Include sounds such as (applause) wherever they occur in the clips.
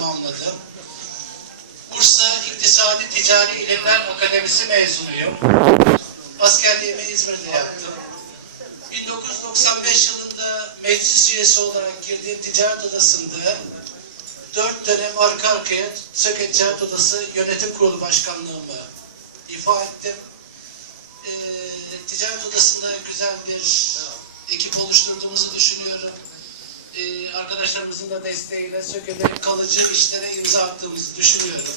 tamamladım. Bursa İktisadi Ticari İlimler Akademisi mezunuyum. Askerliğimi İzmir'de yaptım. 1995 yılında meclis üyesi olarak girdiğim ticaret odasında dört dönem arka arkaya Söke Ticaret Odası Yönetim Kurulu Başkanlığımı ifa ettim. Ee, ticaret odasında güzel bir ekip oluşturduğumuzu düşünüyorum. Ee, arkadaşlarımızın da desteğiyle Söke'de kalıcı işlere imza attığımızı düşünüyorum.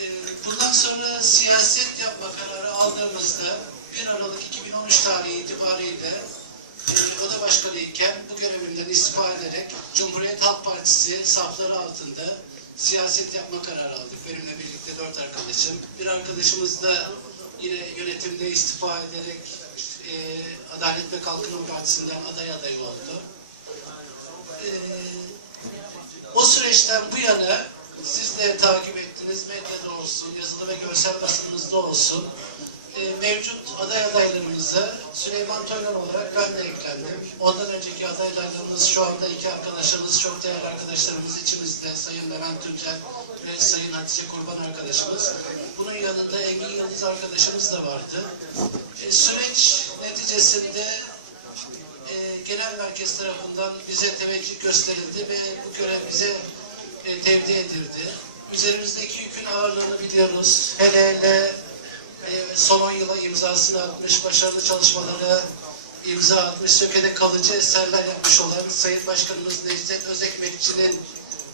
Ee, bundan sonra siyaset yapma kararı aldığımızda 1 Aralık 2013 tarihi itibariyle e, oda başkanı iken bu görevimden istifa ederek Cumhuriyet Halk Partisi safları altında siyaset yapma kararı aldık. Benimle birlikte dört arkadaşım. Bir arkadaşımız da yine yönetimde istifa ederek e, Adalet ve Kalkınma Partisi'nden aday adayı oldu. E, o süreçten bu yana siz de takip ettiniz, medyada olsun, yazılı ve görsel basınımızda olsun. E, mevcut aday adaylarımıza Süleyman Toylan olarak ben de eklendim. Ondan önceki aday adaylarımız şu anda iki arkadaşımız, çok değerli arkadaşlarımız içimizde. Sayın Levent Tüncel ve Sayın Hatice Kurban arkadaşımız. Bunun yanında Engin Yıldız arkadaşımız da vardı. E, süreç neticesinde genel merkez tarafından bize teveccüh gösterildi ve bu görev bize e, tevdi edildi. Üzerimizdeki yükün ağırlığını biliyoruz. Hele hele e, son 10 yıla imzasını atmış, başarılı çalışmalara imza atmış, Söke'de kalıcı eserler yapmış olan Sayın Başkanımız Necdet Özekmekçi'nin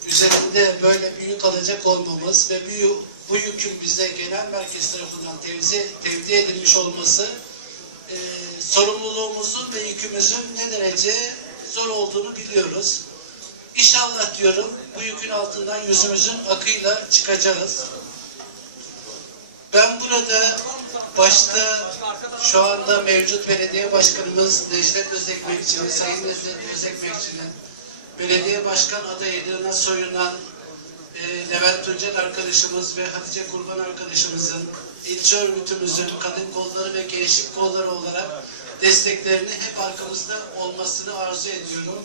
üzerinde böyle bir yük alacak olmamız ve bu, bu yükün bize genel merkez tarafından tevzi, tevdi edilmiş olması e, sorumluluğumuzun ve yükümüzün ne derece zor olduğunu biliyoruz. İnşallah diyorum bu yükün altından yüzümüzün akıyla çıkacağız. Ben burada başta şu anda mevcut belediye başkanımız Necdet Özekmekçi'nin, Sayın Necdet Özekmekçi'nin belediye başkan adaylığına soyunan e, Levent Tuncel arkadaşımız ve Hatice Kurban arkadaşımızın ilçe örgütümüzün kadın kolları ve gençlik kolları olarak desteklerini hep arkamızda olmasını arzu ediyorum.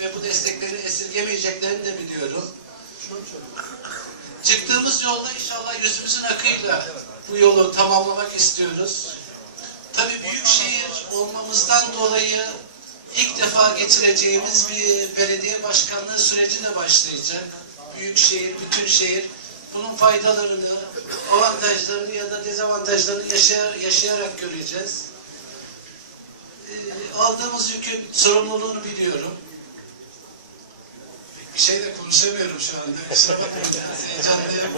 Ve bu destekleri esirgemeyeceklerini de biliyorum. Çıktığımız yolda inşallah yüzümüzün akıyla bu yolu tamamlamak istiyoruz. Tabii büyük şehir olmamızdan dolayı ilk defa geçireceğimiz bir belediye başkanlığı süreci de başlayacak. Büyük şehir, bütün şehir bunun faydalarını, avantajlarını ya da dezavantajlarını yaşayarak, yaşayarak göreceğiz. Ee, aldığımız yükün sorumluluğunu biliyorum. Bir şey de konuşamıyorum şu anda. Kusura bakmayın. Heyecanlıyım.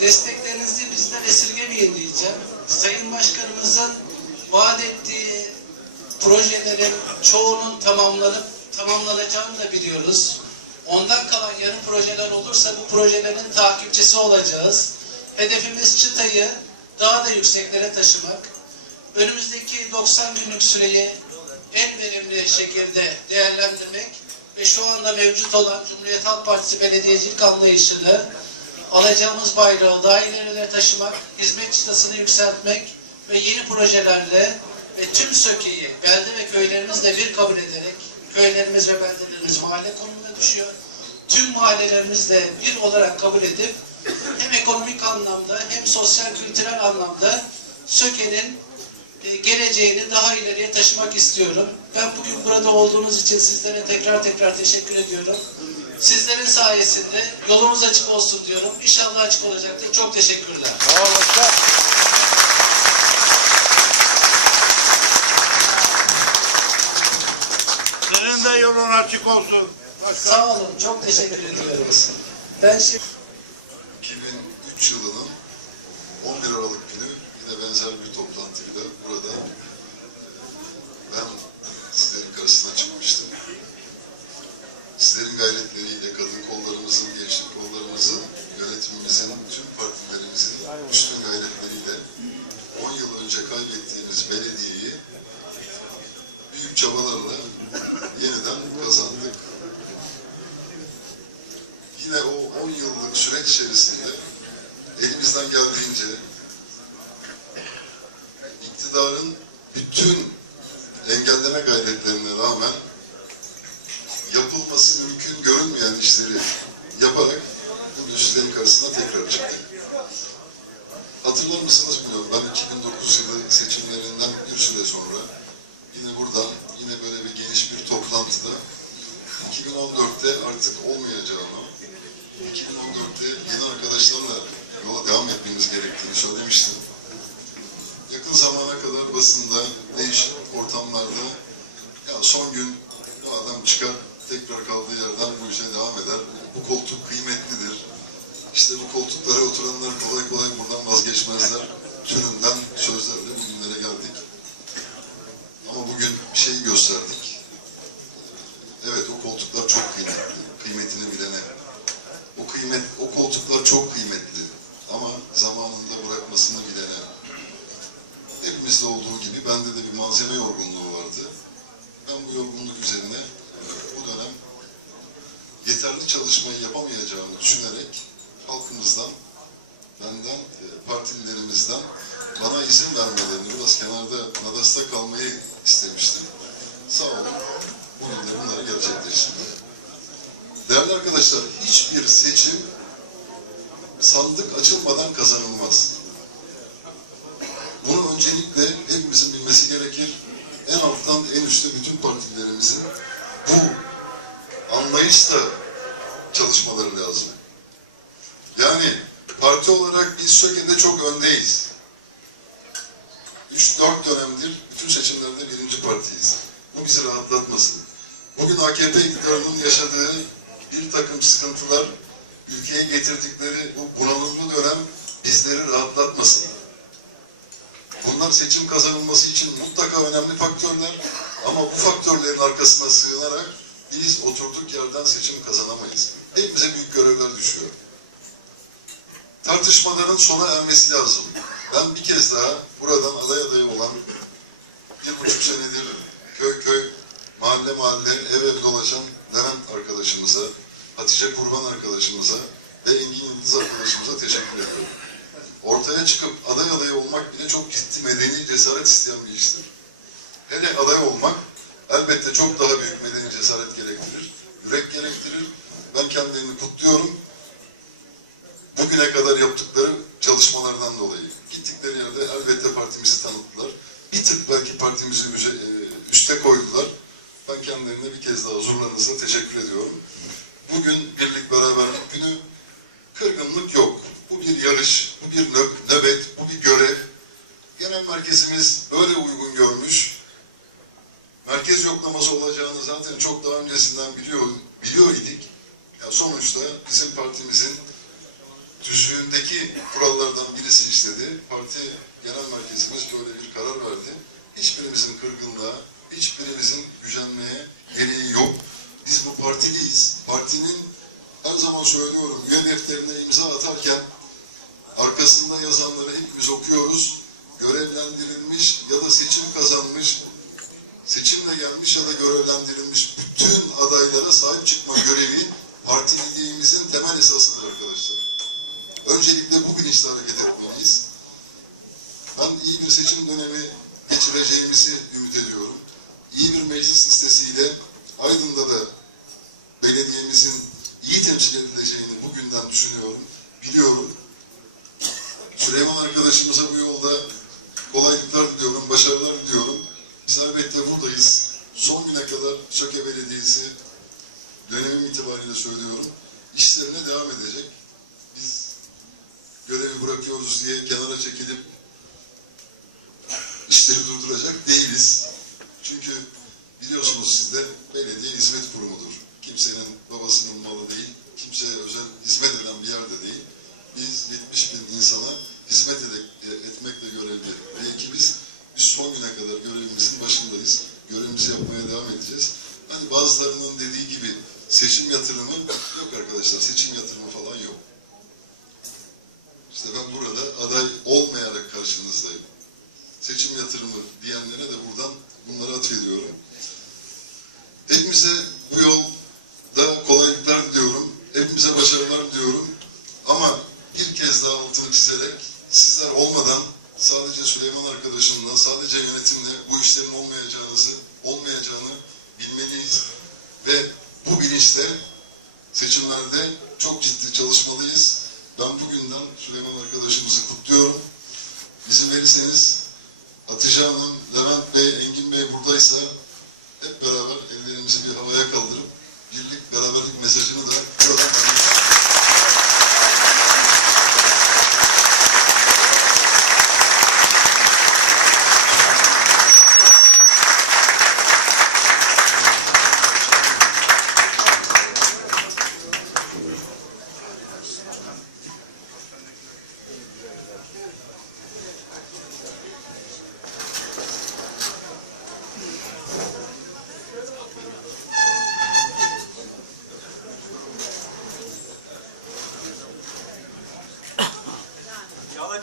Destek Desteklerinizi bizden esirgemeyin diyeceğim. Sayın Başkanımızın vaat ettiği projelerin çoğunun tamamlanıp tamamlanacağını da biliyoruz. Ondan kalan yarı projeler olursa bu projelerin takipçisi olacağız. Hedefimiz çıtayı daha da yükseklere taşımak. Önümüzdeki 90 günlük süreyi en verimli şekilde değerlendirmek ve şu anda mevcut olan Cumhuriyet Halk Partisi belediyecilik anlayışını alacağımız bayrağı daha ilerilere taşımak, hizmet çıtasını yükseltmek ve yeni projelerle ve tüm Söke'yi belde ve köylerimizle bir kabul ederek köylerimiz ve beldelerimiz mahalle konumuna düşüyor. Tüm mahallelerimizle bir olarak kabul edip hem ekonomik anlamda hem sosyal kültürel anlamda Söke'nin e, geleceğini daha ileriye taşımak istiyorum. Ben bugün burada olduğunuz için sizlere tekrar tekrar teşekkür ediyorum. Sizlerin sayesinde yolumuz açık olsun diyorum. İnşallah açık olacaktır. Çok teşekkürler. Senin de yolun açık olsun. Sağ olun. Çok teşekkür ediyoruz. Ben şimdi 2003 yılının 11 Aralık günü yine benzer bir toplantıyla burada ben sizlerin karşısına çıkmıştım. Sizlerin gayretleriyle kadın kollarımızın, gençlik kollarımızın, yönetimimizin, tüm partilerimizin üstün gayretleriyle 10 yıl önce kaybettiğimiz belediyeyi büyük çabalarla yeniden kazandık. Yine o 10 yıllık süreç içerisinde elimizden geldiğince iktidar gayretlerine rağmen yapılması mümkün görünmeyen işleri yaparak bugün sizlerin karşısına tekrar çıktık. Hatırlar mısınız bilmiyorum. Ben 2009 yılı seçimlerinden bir süre sonra yine buradan yine böyle bir geniş bir toplantıda 2014'te artık olmayacağını, 2014'te yeni arkadaşlarla yola devam etmemiz gerektiğini söylemiştim. Yakın zamana kadar basında, değişik ortamlarda ya son gün bu adam çıkar tekrar kaldığı yerden bu işe devam eder. Bu koltuk kıymetlidir. İşte bu koltuklara oturanlar kolay kolay buradan vazgeçmezler. Türünden (laughs) sözlerle bugünlere geldik. Ama bugün bir şeyi gösterdik. Evet o koltuklar çok kıymetli. Kıymetini bilene. O kıymet, o koltuklar çok kıymetli. Ama zamanında bırakmasını bilene. Hepimizde olduğu gibi bende de bir malzeme yorgunluğu vardı. Ben bu yorgunluk üzerine bu dönem yeterli çalışmayı yapamayacağımı düşünerek halkımızdan, benden, e, partililerimizden bana izin vermelerini, biraz kenarda nadasta kalmayı istemiştim. Sağ olun, bugün de bunları gerçekleştirdim. Değerli arkadaşlar, hiçbir seçim sandık açılmadan kazanılmaz. Bunu öncelikle hepimizin bilmesi gerekir. En alttan en üstte bütün partilerimizin anlayışla çalışmaları lazım. Yani parti olarak biz Söke'de çok öndeyiz. 3-4 dönemdir bütün seçimlerde birinci partiyiz. Bu bizi rahatlatmasın. Bugün AKP iktidarının yaşadığı bir takım sıkıntılar, ülkeye getirdikleri bu bunalımlı dönem bizleri rahatlatmasın. Bunlar seçim kazanılması için mutlaka önemli faktörler ama bu faktörlerin arkasına sığınarak biz oturduk yerden seçim kazanamayız. Hepimize büyük görevler düşüyor. Tartışmaların sona ermesi lazım. Ben bir kez daha buradan aday adayı olan bir buçuk senedir köy köy, mahalle mahalle, ev ev dolaşan Levent arkadaşımıza, Hatice Kurban arkadaşımıza ve Engin Yıldız arkadaşımıza teşekkür ediyorum. Ortaya çıkıp aday adayı olmak bile çok ciddi medeni cesaret isteyen bir iştir. Hele aday olmak elbette çok daha büyük medeni cesaret gerektirir, yürek gerektirir. Ben kendilerini kutluyorum. Bugüne kadar yaptıkları çalışmalardan dolayı. Gittikleri yerde elbette partimizi tanıttılar. Bir tık belki partimizi e, üste koydular. Ben kendilerine bir kez daha huzurlarınızda teşekkür ediyorum. Bugün birlik beraberlik günü kırgınlık yok. Bu bir yarış, bu bir nö- nöbet, söylüyorum üye defterine imza atarken arkasında yazanları hepimiz okuyoruz. Görevlendirilmiş ya da seçim kazanmış, seçimle gelmiş ya da görevlendirilmiş bütün adaylara sahip çıkma görevi partililiğimizin temel esasıdır arkadaşlar. Öncelikle bu bilinçle hareket etmeliyiz. Ben iyi bir seçim dönemi geçireceğimizi ümit ediyorum. İyi bir meclis listesiyle Aydın'da da belediyemizin iyi temsil edileceğini bugünden düşünüyorum, biliyorum. Süleyman arkadaşımıza bu yolda kolaylıklar diliyorum, başarılar diliyorum. Biz elbette buradayız. Son güne kadar Söke Belediyesi dönemim itibariyle söylüyorum, işlerine devam edecek. Biz görevi bırakıyoruz diye kenara çekilip işleri durduracak değiliz. Çünkü biliyorsunuz siz de belediye hizmet kurumudur. Kimsenin babasının malı değil, kimseye özel hizmet eden bir yerde değil. Biz 70 bin insana hizmet ede- etmekle görevli bir ekibiz. Biz son güne kadar görevimizin başındayız. Görevimizi yapmaya devam edeceğiz. Hani bazılarının dediği gibi seçim yatırımı yok arkadaşlar. Seçim yatırımı falan yok. İşte ben burada aday olmayarak karşınızdayım. Seçim yatırımı diyenlere de buradan bunları atfediyorum. Hepimize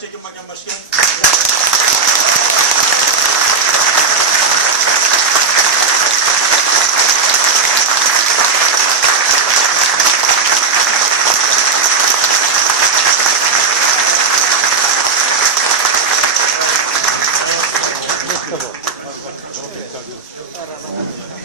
çekin bakan başkan. Mustafa. Evet.